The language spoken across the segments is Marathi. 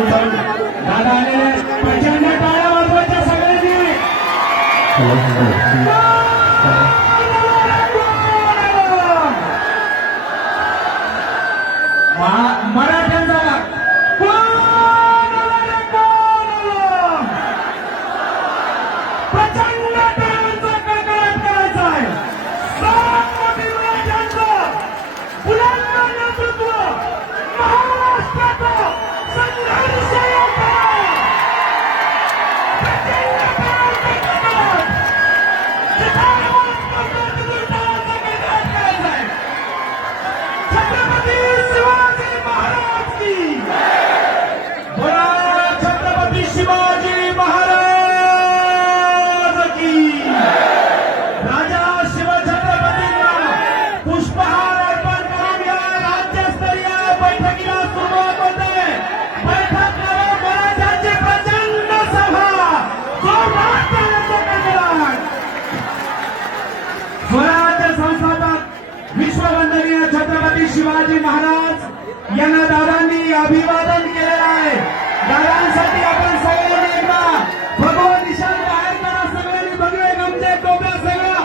उचलून दादा आलेले आहेत. प्रचंड टाळ्या वाजवायच्या सगळ्यांनी. शिवाजी महाराज यांना दादांनी अभिवादन केलेलं आहे. दादांसाठी आपण सगळ्यांनी एकदा भगवत निशाण बाहेर करा सगळ्यांनी बघले गमजे टोप्या सगळं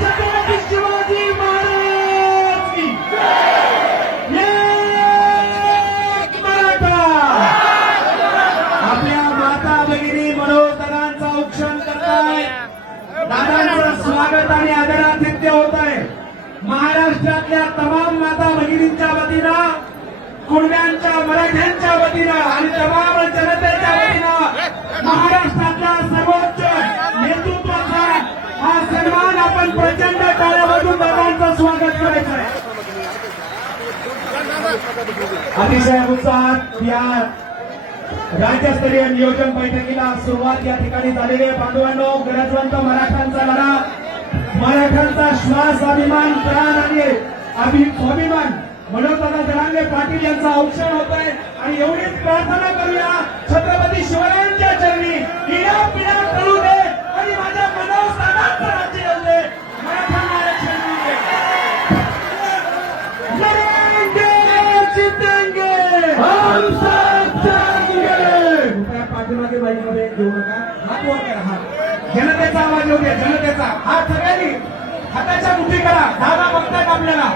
छत्रपती शिवाजी महाराज एक मराठा. आपल्या माता भगिनी मनोदरांचा औक्षण करताय. दादांचं स्वागत आणि आदर राज्यातल्या तमाम माता भगिनींच्या वतीनं कुणब्यांच्या मराठ्यांच्या वतीनं आणि तमाम जनतेच्या वतीनं महाराष्ट्रातल्या सर्वोच्च नेतृत्वाचा हा सन्मान आपण प्रचंड टाळ्यामधून दादांचं स्वागत करायचं आहे. अतिशय उत्साहात या राज्यस्तरीय नियोजन बैठकीला सुरुवात या ठिकाणी झालेली आहे. बांधवांनो गरजवंत मराठ्यांचा लढा मराठ्यांचा श्वास अभिमान प्राण आणि अभि स्वाभिमान मनोजदादा जरांगे पाटील यांचा औक्षण होत आहे आणि एवढीच प्रार्थना करूया छत्रपती शिवरायांच्या चरणी इडा पिढा करू दे आणि माझ्या मनोजदादांचं राज्य येऊ दे. मराठ्यांना पाठीमागे बाईमध्ये घेऊ नका. हात वर करा हात. जनतेचा आवाज येऊ द्या जनतेचा. हात सगळ्यांनी हाताच्या मुठी करा धागा बघताय आपल्याला.